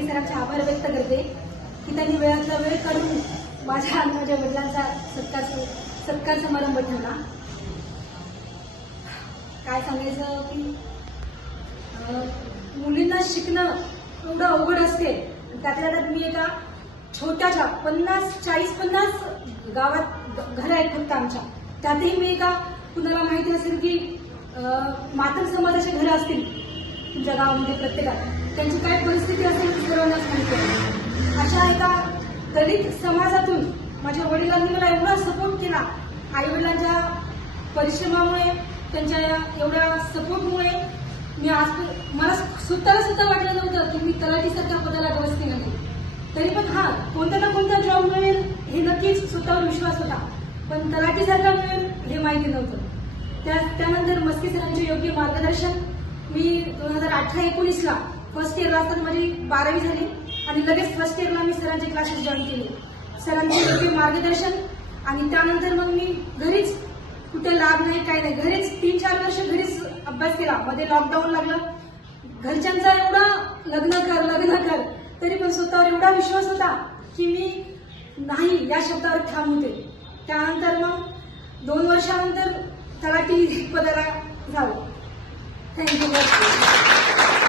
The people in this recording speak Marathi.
मी सरांचे आभार व्यक्त करते की त्यांनी वेळातला वेळ काढून माझ्या आणि माझ्या वडिलांचा सत्कार सत्कार समारंभ ठेवला. काय सांगायचं की मुलींना शिकणं एवढं अवघड असते. त्यातल्या त्यात मी एका छोट्याच्या पन्नास चाळीस पन्नास गावात घर आहेत फक्त आमच्या. त्यातही मी एका कुणाला माहिती असेल की मातृ समाजाचे घरं असतील. तुमच्या गावामध्ये प्रत्येकात त्यांची काय परिस्थिती असेल ती सर्वांनाच माहिती आहे. अशा एका दलित समाजातून माझ्या वडिलांनी मला एवढा सपोर्ट केला. आई वडिलांच्या परिश्रमामुळे त्यांच्या या एवढ्या सपोर्टमुळे मी आज मला स्वतःला सुद्धा वाटलं नव्हतं की मी तलाठीसारख्या पदाला बसते नाही तरी पण हा कोणता ना कोणता जॉब मिळेल हे नक्कीच स्वतःवर विश्वास होता. पण तलाठीसारखा मिळेल हे माहिती नव्हतं. त्या त्यानंतर मस्की सरांचे योग्य मार्गदर्शन मी दोन हजार अठरा एकोणीसला फर्स्ट इयरला असताना माझी बारावी झाली आणि लगेच फर्स्ट इयरला मी सरांचे क्लासेस जॉईन केले. सरांचे योग्य मार्गदर्शन आणि त्यानंतर मग मी घरीच कुठे लाभ नाही काय नाही घरीच तीन चार वर्ष घरीच अभ्यास केला. मध्ये लॉकडाऊन लागलं. घरच्यांचा एवढा लग्न कर लग्न कर तरी पण स्वतःवर एवढा विश्वास होता की मी नाही या शब्दावर ठाम होते. त्यानंतर मग दोन वर्षानंतर तलाठी पदाला झालं tencereler koyuyoruz.